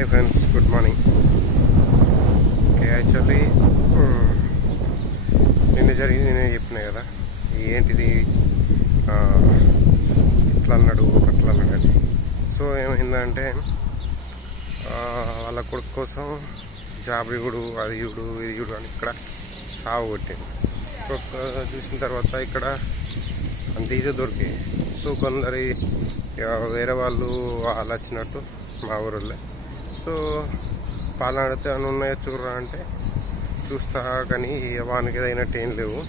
Hi friends good morning okay actually నిన్న జరిగింది నేనే చెప్పిన కదా? ఏంటిది? ఇట్లా అన్నాడు అట్లా అన్నాడు అని. సో ఏమైందంటే వాళ్ళ కొడుకు కోసం జాబ్ ఇవ్వడు అది ఇవ్వడు ఇది ఇవ్వడు అని ఇక్కడ సాగు కొట్టింది ఒక- చూసిన తర్వాత ఇక్కడ అంత ఈజీ దొరికాయి సో కొందరి వేరే వాళ్ళు వాళ్ళు వచ్చినట్టు మా ఊరిలో సో పాలన అడిగితే అని ఉన్నాయో చూడరా అంటే? చూస్తా కానీ వానికి ఏదైనట్టు ఏం లేవు.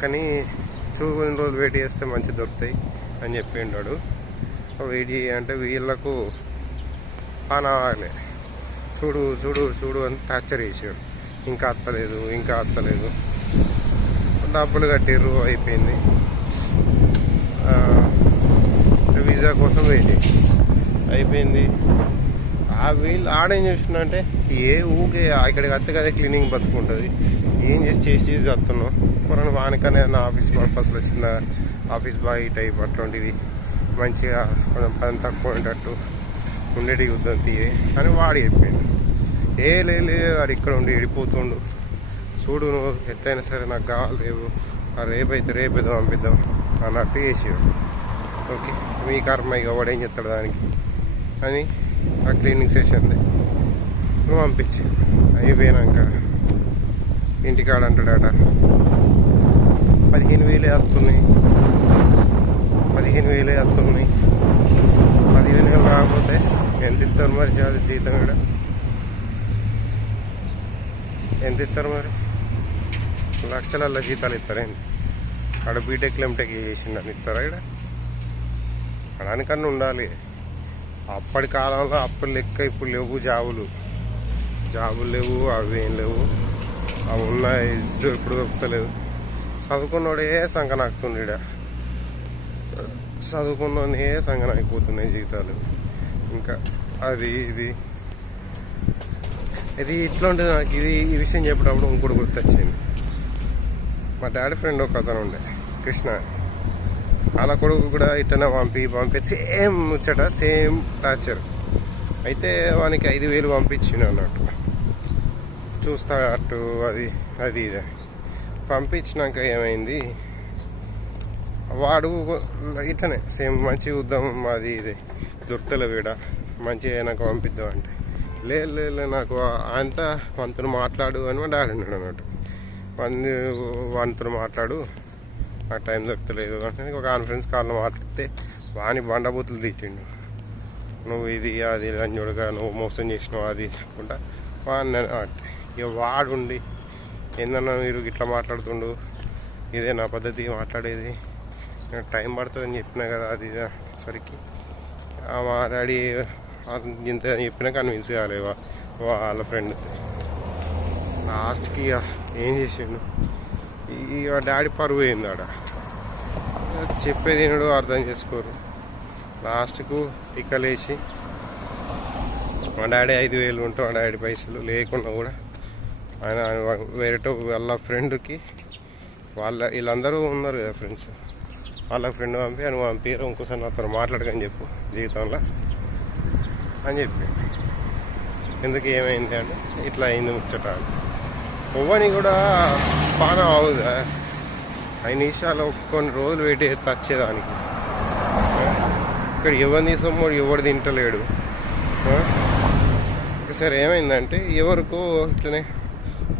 కానీ చూసిన రోజులు వెయిట్ చేస్తే మంచి దొరుకుతాయి అని చెప్పిండాడు వెయిట్ అంటే వీళ్ళకు పానాలే. చూడు చూడు చూడు అని టార్చర్ చేసాడు ఇంకా అత్తలేదు ఇంకా అత్తలేదు. డబ్బులు కట్టిర్రు అయిపోయింది. ఆ, వీసా కోసం వెయిట్ అయిపోయింది. ఆ వీళ్ళు ఆడేం చేస్తుందంటే ఏ ఊకే ఇక్కడికి అత్తే కదా క్లీనింగ్ బతుకుంటుంది. ఏం చేసి చేసి చేసి వస్తున్నాం. మనం వానికనే ఆఫీస్ పర్పస్లో చిన్న ఆఫీస్ బాయ్ టైప్ అట్లాంటివి మంచిగా కొంచెం పని తక్కువ ఉండేటట్టు ఉండేటి యుద్ధం తీయ అని వాడు చెప్పిండు. ఏ లేదు లేదు వాడు ఇక్కడ ఉండి వెళ్ళిపోతుండు చూడు నువ్వు ఎట్లయినా సరే నాకు కావాలి రేపు ఆ రేపు అయితే రేపు పంపిద్దాం అన్నట్టు చేసేవాడు. ఓకే మీ కర్మ ఇక వాడు ఏం చెప్తాడు దానికి? అని ఆ క్లీనింగ్ సెషన్ది నువ్వు పంపించి. అయిపోయినాక ఇంటికాడ అంటాడట. పదిహేను వేలే వస్తున్నాయి పదిహేను వేలే వస్తున్నాయి పదిహేను వేలు రాకపోతే ఎంత ఇస్తారు మరి చాలు జీతం కూడా? ఎంత ఇస్తారు మరి? లక్షలల్లో జీతాలు ఇస్తారేంటి ఆడ బీటెక్ ఎంటెక్ చేసిండని ఇస్తారా ఇక్కడ అనడానికన్నా ఉండాలి. అప్పటి కాలంలో అప్పుడు లెక్క ఇప్పుడు లేవు జాబులు. జాబులు లేవు అవి ఏం లేవు. అవి ఉన్నాయి ఇప్పుడు దొరుకుతలేదు. చదువుకున్నోడే సంఖ నాకుతుంది ఈడ చదువుకున్నోనే సంఖ నాకిపోతున్నాయి జీవితాలు. ఇంకా అది ఇది. ఇది ఇట్లా ఉంటుంది నాకు. ఇది ఈ విషయం చెప్పేటప్పుడు ఇంకోటి గుర్తొచ్చింది. మా డాడీ ఫ్రెండ్ ఒక అతను ఉండే కృష్ణ. వాళ్ళ కొడుకు కూడా ఇట్టనే పంపి పంపి సేమ్ ముచ్చట సేమ్ టార్చర్. అయితే వానికి ఐదు వేలు పంపించిన అన్నట్టు. చూస్తా అటు అది అది ఇది. పంపించినాక ఏమైంది? వాడు ఇట్లనే సేమ్ మంచి ఉద్యమం అది ఇది. దొరకలే వీడ మంచిగా నాకు పంపిద్దాం అంటే. లేదు లేదు నాకు అంతా వంతును మాట్లాడు అని మా డాడీ అన్నాడు అన్నట్టు. వన్ వంతును మాట్లాడు. నాకు టైం దొరకలేదు అంటే ఒక కాన్ఫరెన్స్ కాల్లో మాట్లాడితే వాని బండబూతులు తిట్టిండు. నువ్వు ఇది అది లంజుడుగా నువ్వు మోసం చేసినావు అది అనుకుంటా వాడిని అంటే ఇక వాడుండి. ఏందన్నా మీరు ఇట్లా మాట్లాడుతుండు? ఇదే నా పద్ధతి మాట్లాడేది. టైం పడుతుందని చెప్పినా కదా అది ఇది సరికి మాట్లాడి ఇంత చెప్పినా కన్విన్స్ కాలేవా వాళ్ళ ఫ్రెండ్ లాస్ట్కి ఇక ఏం చేసిండు? ఈ డాడీ పరువు అయింది ఆడ చెప్పేది ఏనాడు అర్థం చేసుకోరు. లాస్ట్కు టిక్కలేసి మా డాడీ ఐదు వేలు ఉంటే మా డాడీ పైసలు లేకుండా కూడా ఆయన ఆయన వాళ్ళ ఫ్రెండ్కి వాళ్ళ వీళ్ళందరూ ఉన్నారు కదా ఫ్రెండ్స్. వాళ్ళ ఫ్రెండ్ పంపి అని పంపారు ఇంకోసారి నాతో మాట్లాడకని చెప్పు జీవితంలో అని చెప్పి. ఎందుకు ఏమైంది అంటే ఇట్లా అయింది ముచ్చట. అని కూడా పానం అవుదా ఐదు నిమిషాలు కొన్ని రోజులు వెయిట్ చేస్తే వచ్చేదానికి. ఇక్కడ ఎవరిని సొమ్ముడు ఎవరు తింటలేడు. ఒకసారి ఏమైందంటే ఎవరికో ఇట్లనే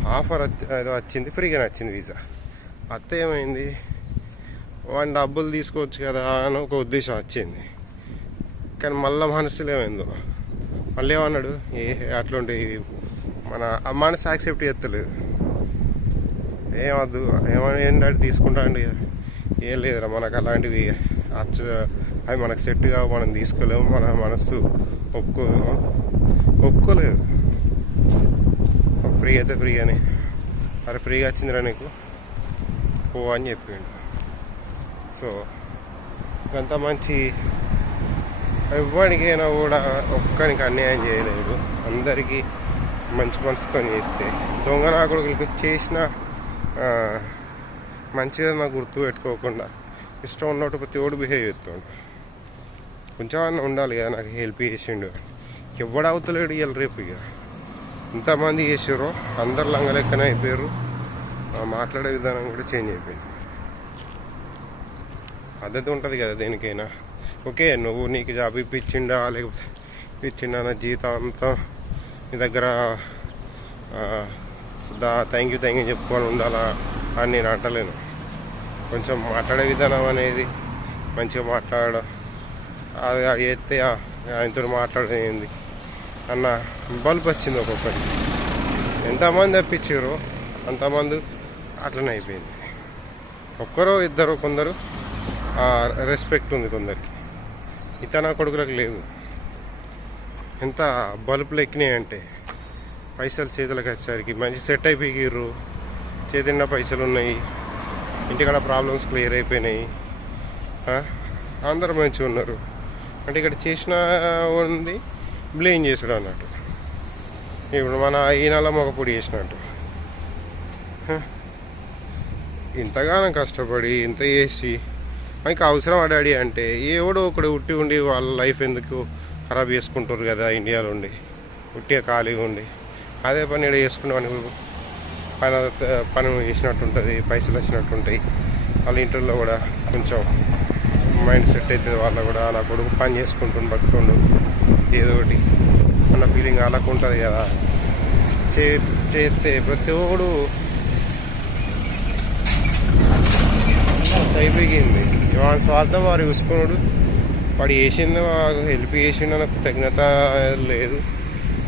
ఆఫర్ ఏదో వచ్చింది ఫ్రీగానే వచ్చింది వీసా. అత్త ఏమైంది? వాడిని డబ్బులు తీసుకోవచ్చు కదా అని ఒక ఉద్దేశం వచ్చింది. కానీ మళ్ళీ మనసులో ఏమైందో? మళ్ళీ ఏమన్నాడు? ఏ అట్లాంటి మన మనసు యాక్సెప్ట్ చేస్తలేదు. ఏమద్దు ఏమైనా ఏంటంటే తీసుకుంటా అండి ఏం లేదురా మనకు అలాంటివి అచ్చ అవి మనకు సెట్ కావు మనం తీసుకోలేము మన మనస్సు ఒప్పుకో ఒప్పుకోలేదు. ఫ్రీ అయితే ఫ్రీ అని. అరే ఫ్రీగా వచ్చిందిరా నీకు? పో అని చెప్పిండు. సో ఇంత మంచి ఎవ్వడికైనా కూడా ఒక్కనికి అన్యాయం చేయలేదు. అందరికీ మంచి మనసుతో చెప్తే దొంగ నా కొడుకులకి చేసిన మంచిగా నాకు గుర్తు పెట్టుకోకుండా ఇష్టం ఉన్నట్టు ప్రతి ఓడు బిహేవ్ చేస్తాడు. కొంచెం ఉండాలి కదా నాకు హెల్ప్ చేసిండు. ఎవడు అవుతలేడు ఇవాళ రేపు ఇక ఇంతమంది చేసారో అందరు లంగలెక్కన అయిపోయారు మాట్లాడే విధానం కూడా చేంజ్ అయిపోయింది. పద్ధతి ఉంటుంది కదా దేనికైనా. ఓకే నువ్వు నీకు జాబ్ ఇప్పించిండా లేకపోతే ఇచ్చిండా నా జీతం అంతా నీ దగ్గర థ్యాంక్ యూ థ్యాంక్ యూ చెప్పుకొని ఉండాలా అని నేను అంటలేను. కొంచెం మాట్లాడే విధానం అనేది మంచిగా మాట్లాడడం అది చేస్తే ఆయనతో మాట్లాడేది అన్న బల్బ్ వచ్చింది ఒక్కొక్కటి. ఎంతమంది తప్పించారో అంతమంది అట్లనే అయిపోయింది. ఒక్కరో ఇద్దరు కొందరు రెస్పెక్ట్ ఉంది కొందరికి. ఇతన కొడుకులకు లేదు. ఎంత బల్బులు ఎక్కినాయి అంటే పైసలు చేతులకు వచ్చేసరికి మంచి సెట్ అయిపోయిర్రు. చేతిన్న పైసలు ఉన్నాయి. ఇంటికాడ ప్రాబ్లమ్స్ క్లియర్ అయిపోయినాయి. అందరు అందరూ మంచిగా ఉన్నారు. అంటే ఇక్కడ చేసిన ఉంది బ్లేమ్ చేసుడు అన్నట్టు. ఇప్పుడు మన ఈ నెల మొగపొడి చేసినట్టు. ఇంతగానం ఇంతగానో కష్టపడి ఇంత చేసి మనకి అవసరం అడాడి అంటే ఎవడో ఒకడు ఉట్టి ఉండి వాళ్ళ లైఫ్ ఎందుకు ఖరాబ్ చేసుకుంటారు కదా ఇండియాలో ఉండి. ఉట్టిగా ఖాళీగా ఉండి. అదే పని ఇక్కడ చేసుకున్నామని పని పని చేసినట్టు ఉంటుంది పైసలు వచ్చినట్టు ఉంటాయి వాళ్ళ ఇంట్లో కూడా కొంచెం మైండ్ సెట్ అవుతుంది వాళ్ళ కూడా. నా కొడుకు పని చేసుకుంటుండు బతుకుతుండు. ఏదో ఒకటి అన్న ఫీలింగ్ వాళ్ళకు ఉంటుంది కదా. చే చేస్తే ప్రతి ఒక్కడు అయిపోయింది. వాళ్ళ స్వార్థం వారు చూసుకున్నాడు. వాడు చేసింది హెల్ప్ చేసిండు నాకు తగినత లేదు.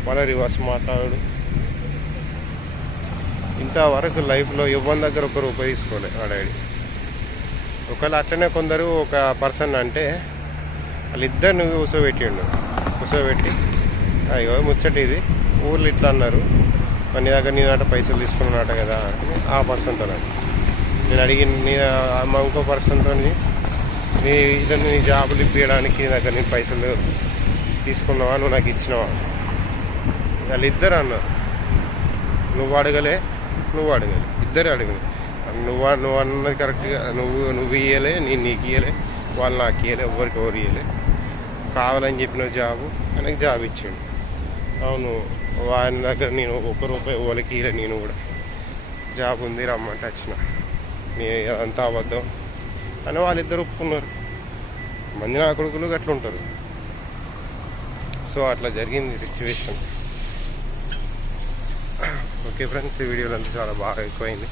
మళ్ళీ రివర్స్ మాట్లాడాడు. ఇంతవరకు లైఫ్లో ఇవ్వని దగ్గర ఒక రూపాయి తీసుకోలే మా ఒకవేళ అట్లనే కొందరు ఒక పర్సన్ అంటే వాళ్ళిద్దరిని కూర్చోబెట్టిండు కూర్చోబెట్టి అయ్యో ముచ్చట ఇది ఊర్లు ఇట్లా అన్నారు. మరి నీ దగ్గర నేను అట పైసలు తీసుకున్నట కదా అని ఆ పర్సన్తో నేను అడిగి నీ మా ఇంకో పర్సన్తో నీ ఇతను నీ జాబులు ఇప్పించడానికి నీ దగ్గర నేను పైసలు తీసుకున్నావా నువ్వు నాకు ఇచ్చినావా? వాళ్ళిద్దరు అన్నారు. నువ్వు అడగలే నువ్వు అడగాలి. ఇద్దరే అడగాలి నువ్వు నువ్వు అన్నది కరెక్ట్గా నువ్వు నువ్వు ఇయ్యలే నేను నీకు ఇయ్యలే వాళ్ళు నాకు ఇయ్యలే ఎవరికి ఎవరు ఇయ్యలే. కావాలని చెప్పిన జాబు ఆయనకు జాబ్ ఇచ్చిండు. అవును ఆయన దగ్గర నేను ఒక్క రూపాయి ఎవరికి ఇయ్యలే నేను కూడా. జాబ్ ఉంది రమ్మంటే వచ్చిన. నీ అంతా అబద్ధం. అని వాళ్ళిద్దరు ఒప్పుకున్నారు. మంది నా కొడుకులు అట్లా ఉంటారు సో అట్లా జరిగింది సిచ్యువేషన్ ఓకే ఫ్రెండ్స్ ఈ వీడియోలో అంతా చాలా బాగా ఎక్కువైంది.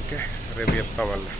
ఓకే రేపు చెప్తాం మళ్ళీ.